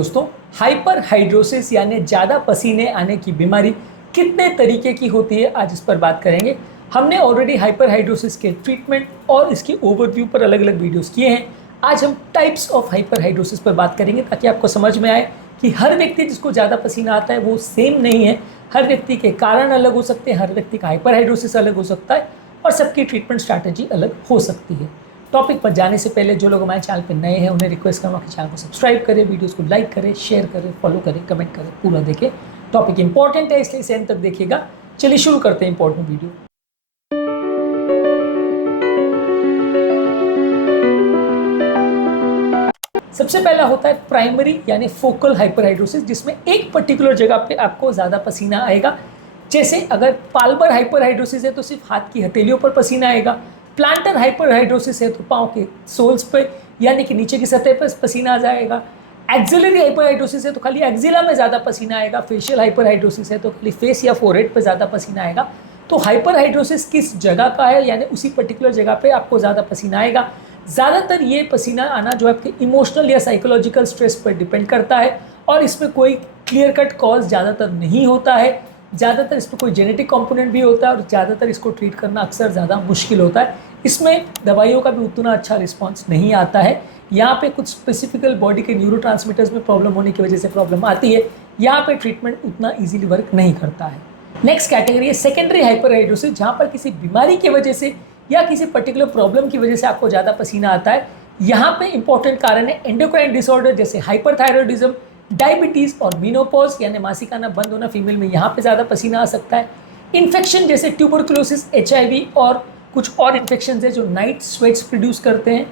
दोस्तों, hyper hidrosis यानी ज़्यादा पसीने आने की बीमारी कितने तरीके की होती है, आज इस पर बात करेंगे। हमने ऑलरेडी हाइपर हाइड्रोसिस के ट्रीटमेंट और इसकी ओवरव्यू पर अलग अलग वीडियोस किए हैं। आज हम टाइप्स ऑफ हाइपर हाइड्रोसिस पर बात करेंगे ताकि आपको समझ में आए कि हर व्यक्ति जिसको ज़्यादा पसीना आता है वो सेम नहीं है। हर व्यक्ति के कारण अलग हो सकते हैं, हर व्यक्ति का हाइपर हाइड्रोसिस अलग हो सकता है और सबकी ट्रीटमेंट स्ट्रैटेजी अलग हो सकती है। टॉपिक पर जाने से पहले जो लोग हमारे चैनल पर नए हैं उन्हें रिक्वेस्ट करूँगा कि चैनल को सब्सक्राइब करें, वीडियोस को लाइक करें, शेयर करें, फॉलो करें, कमेंट करें, पूरा देखें। टॉपिक इंपॉर्टेंट है इसलिए इसे अंत तक देखिएगा। चलिए शुरू करते हैं इंपॉर्टेंट वीडियो। सबसे पहला होता है प्राइमरी यानी फोकल हाइपर हाइड्रोसिस, जिसमें एक पर्टिकुलर जगह पे आपको ज़्यादा पसीना आएगा। जैसे अगर पाल्मर हाइपर हाइड्रोसिस है तो सिर्फ हाथ की हथेलियों पर पसीना आएगा। प्लांटर हाइपर हाइड्रोसिस है तो पाँव के सोल्स पे यानी कि नीचे की सतह पर पसीना आ जाएगा। एक्सिलरी हाइपर हाइड्रोसिस है तो खाली एक्सिला में ज़्यादा पसीना आएगा। फेशियल हाइपर हाइड्रोसिस है तो खाली फेस या फोरहेड पर ज़्यादा पसीना आएगा। तो हाइपर हाइड्रोसिस किस जगह का है यानी उसी पर्टिकुलर जगह पे आपको ज़्यादा पसीना आएगा। ज़्यादातर ये पसीना आना जो आपके इमोशनल या साइकोलॉजिकल स्ट्रेस पर डिपेंड करता है और इसमें कोई क्लियर कट कॉज ज़्यादातर नहीं होता है। ज़्यादातर इसमें कोई जेनेटिक कंपोनेंट भी होता है और ज़्यादातर इसको ट्रीट करना अक्सर ज़्यादा मुश्किल होता है। इसमें दवाइयों का भी उतना अच्छा रिस्पॉन्स नहीं आता है। यहाँ पे कुछ स्पेसिफिकल बॉडी के न्यूरोट्रांसमीटर्स में प्रॉब्लम होने की वजह से प्रॉब्लम आती है। यहाँ पे ट्रीटमेंट उतना ईजिली वर्क नहीं करता है। नेक्स्ट कैटेगरी है सेकेंडरी हाइपर हाइड्रोसिस, जहाँ पर किसी बीमारी की वजह से या किसी पर्टिकुलर प्रॉब्लम की वजह से आपको ज़्यादा पसीना आता है। यहाँ पे इंपॉर्टेंट कारण है एंडोक्राइन डिसऑर्डर जैसे हाइपरथायरॉयडिज्म, डायबिटीज़ और मेनोपॉज यानी मासिक आना बंद होना फीमेल में, यहाँ पे ज़्यादा पसीना आ सकता है। इन्फेक्शन जैसे ट्यूबरकुलोसिस, HIV और कुछ और इन्फेक्शन है जो नाइट स्वेट्स प्रोड्यूस करते हैं।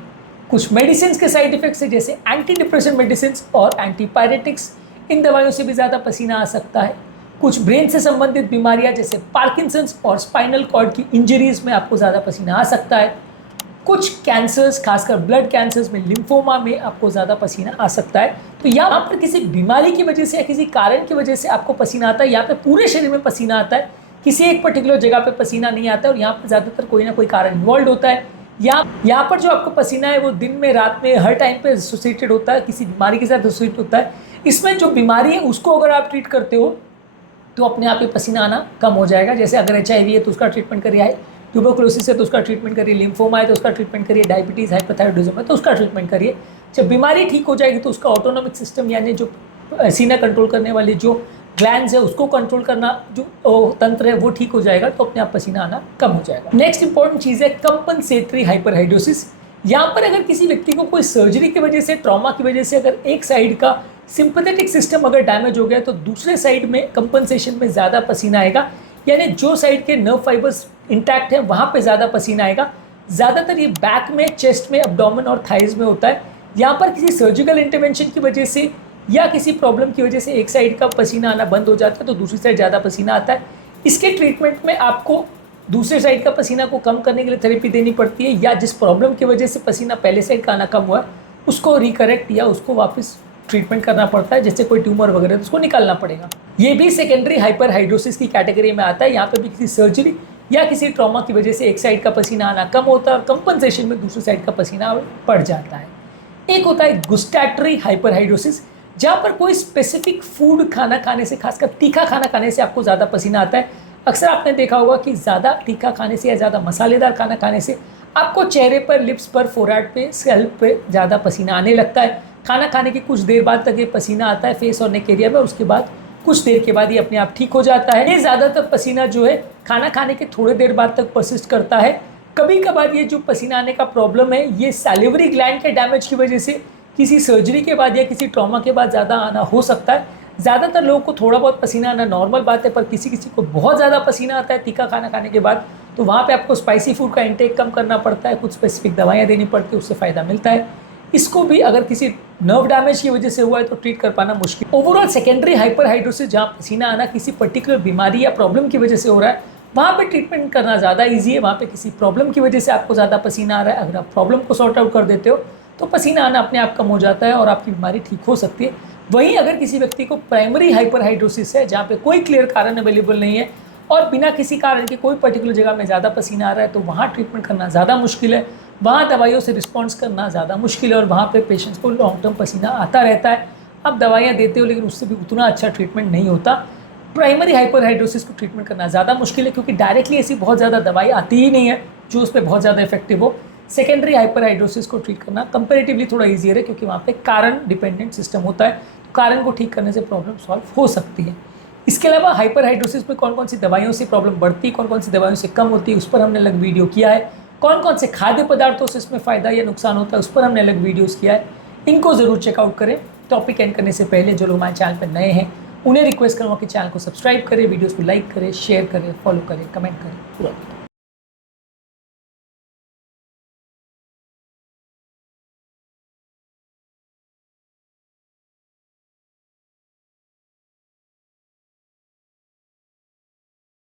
कुछ मेडिसिन के साइड इफेक्ट्स है जैसे एंटी डिप्रेशन मेडिसिन और एंटीपायरेटिक्स, इन दवाइयों से भी ज़्यादा पसीना आ सकता है। कुछ ब्रेन से संबंधित बीमारियां जैसे पार्किंसंस और स्पाइनल कॉर्ड की इंजरीज में आपको ज़्यादा पसीना आ सकता है। कुछ कैंसर्स, खासकर ब्लड कैंसर्स में, लिम्फोमा में आपको ज़्यादा पसीना आ सकता है। तो यहाँ पर किसी बीमारी की वजह से या किसी कारण की वजह से आपको पसीना आता है। यहाँ पे पूरे शरीर में पसीना आता है, किसी एक पर्टिकुलर जगह पे पसीना नहीं आता है और यहाँ पर ज़्यादातर कोई ना कोई कारण इन्वॉल्व होता है। यहाँ पर जो आपको पसीना है वो दिन में, रात में, हर टाइम पे एसोसिएटेड होता है, किसी बीमारी के साथ एसोसिएट होता है। इसमें जो बीमारी है उसको अगर आप ट्रीट करते हो तो अपने आप ही पसीना आना कम हो जाएगा। जैसे अगर HIV है तो उसका ट्रीटमेंट करिए, ट्यूबरकुलोसिस है तो उसका ट्रीटमेंट करिए, लिम्फोमा है तो उसका ट्रीटमेंट करिए, डायबिटीज़, हाइपरथायरॉयडिज्म है तो उसका ट्रीटमेंट करिए। जब बीमारी ठीक हो जाएगी तो उसका ऑटोनॉमिक सिस्टम यानी जो सीना कंट्रोल करने वाले जो ग्लैंड्स है उसको कंट्रोल करना जो तंत्र है वो ठीक हो जाएगा, तो अपने आप पसीना आना कम हो जाएगा। नेक्स्ट इंपॉर्टेंट चीज़ है कंपनसेटरी हाइपर हाइड्रोसिस। यहाँ पर अगर किसी व्यक्ति को कोई सर्जरी की वजह से, ट्रॉमा की वजह से अगर एक साइड का सिंपैथेटिक सिस्टम अगर डैमेज हो गया तो दूसरे साइड में कंपनसेशन में ज़्यादा पसीना आएगा, यानी जो साइड के नर्व फाइबर्स इंटैक्ट हैं वहाँ पे ज़्यादा पसीना आएगा। ज़्यादातर ये बैक में, चेस्ट में, एब्डोमेन और थाइज में होता है। यहाँ पर किसी सर्जिकल इंटरवेंशन की वजह से या किसी प्रॉब्लम की वजह से एक साइड का पसीना आना बंद हो जाता है तो दूसरी साइड ज़्यादा पसीना आता है। इसके ट्रीटमेंट में आपको दूसरे साइड का पसीना को कम करने के लिए थेरेपी देनी पड़ती है, या जिस प्रॉब्लम की वजह से पसीना पहले साइड का आना कम हुआ है उसको रिकरेक्ट या उसको वापस ट्रीटमेंट करना पड़ता है। जैसे कोई ट्यूमर वगैरह तो उसको निकालना पड़ेगा। ये भी सेकेंडरी हाइपर हाइड्रोसिस की कैटेगरी में आता है। यहाँ पे भी किसी सर्जरी या किसी ट्रॉमा की वजह से एक साइड का पसीना आना कम होता है और कंपनसेशन में दूसरी साइड का पसीना बढ़ जाता है। एक होता है गुस्टैटरी हाइपर हाइड्रोसिस, जहाँ पर कोई स्पेसिफिक फूड खाना खाने से, खासकर तीखा खाना खाने से आपको ज़्यादा पसीना आता है। अक्सर आपने देखा होगा कि ज़्यादा तीखा खाने से या ज़्यादा मसालेदार खाना खाने से आपको चेहरे पर, लिप्स पर, फोरहेड पे, स्कैल्प पे ज़्यादा पसीना आने लगता है। खाना खाने की कुछ देर बाद तक ये पसीना आता है फेस और नेक एरिया में और उसके बाद कुछ देर के बाद ये अपने आप ठीक हो जाता है। ये ज़्यादातर पसीना जो है खाना खाने के थोड़े देर बाद तक परसिस्ट करता है। कभी कभार ये जो पसीना आने का प्रॉब्लम है ये सैलिवरी ग्लैंड के डैमेज की वजह से किसी सर्जरी के बाद या किसी ट्रॉमा के बाद ज़्यादा आना हो सकता है। ज़्यादातर लोगों को थोड़ा बहुत पसीना आना नॉर्मल बात है, पर किसी किसी को बहुत ज़्यादा पसीना आता है तीखा खाना खाने के बाद, तो वहाँ पे आपको स्पाइसी फूड का इंटेक कम करना पड़ता है, कुछ स्पेसिफिक दवाइयाँ देनी पड़ती है, उससे फ़ायदा मिलता है। इसको भी अगर किसी नर्व डैमेज की वजह से हुआ है तो ट्रीट कर पाना मुश्किल। ओवरऑल सेकेंडरी हाइपर हाइड्रोसिस, जहाँ पसीना आना किसी पर्टिकुलर बीमारी या प्रॉब्लम की वजह से हो रहा है, वहाँ पे ट्रीटमेंट करना ज़्यादा ईजी है। वहाँ पे किसी प्रॉब्लम की वजह से आपको ज़्यादा पसीना आ रहा है, अगर आप प्रॉब्लम को सॉर्ट आउट कर देते हो तो पसीना आना अपने आप कम हो जाता है और आपकी बीमारी ठीक हो सकती है। वहीं अगर किसी व्यक्ति को प्राइमरी हाइपर हाइड्रोसिस है, जहाँ पे कोई क्लियर कारण अवेलेबल नहीं है और बिना किसी कारण के कोई पर्टिकुलर जगह में ज़्यादा पसीना आ रहा है, तो वहाँ ट्रीटमेंट करना ज़्यादा मुश्किल है। वहाँ दवाइयों से रिस्पॉन्स करना ज़्यादा मुश्किल है और वहाँ पे पेशेंट्स को लॉन्ग टर्म पसीना आता रहता है। आप दवाइयाँ देते हो लेकिन उससे भी उतना अच्छा ट्रीटमेंट नहीं होता। प्राइमरी हाइपरहाइड्रोसिस को ट्रीटमेंट करना ज़्यादा मुश्किल है क्योंकि डायरेक्टली ऐसी बहुत ज़्यादा दवाई आती ही नहीं है जो उस पर बहुत ज़्यादा इफेक्टिव हो। सेकेंडरी हाइपरहाइड्रोसिस को ट्रीट करना कंपेरेटिवली थोड़ा ईजियर है क्योंकि वहाँ पे कारण डिपेंडेंट सिस्टम होता है, तो कारण को ठीक करने से प्रॉब्लम सॉल्व हो सकती है। इसके अलावा हाइपरहाइड्रोसिस में कौन कौन सी दवाइयों से प्रॉब्लम बढ़ती है, कौन कौन सी दवाइयों से कम होती है, उस पर हमने अलग वीडियो किया है। कौन कौन से खाद्य पदार्थों से इसमें फ़ायदा या नुकसान होता है उस पर हमने अलग वीडियोस किया है। इनको ज़रूर चेकआउट करें। टॉपिक एंड करने से पहले जो लोग हमारे चैनल पर नए हैं उन्हें रिक्वेस्ट करूँगा कि चैनल को सब्सक्राइब करें, वीडियोस को लाइक करें, शेयर करें, फॉलो करें, कमेंट करें, पूरा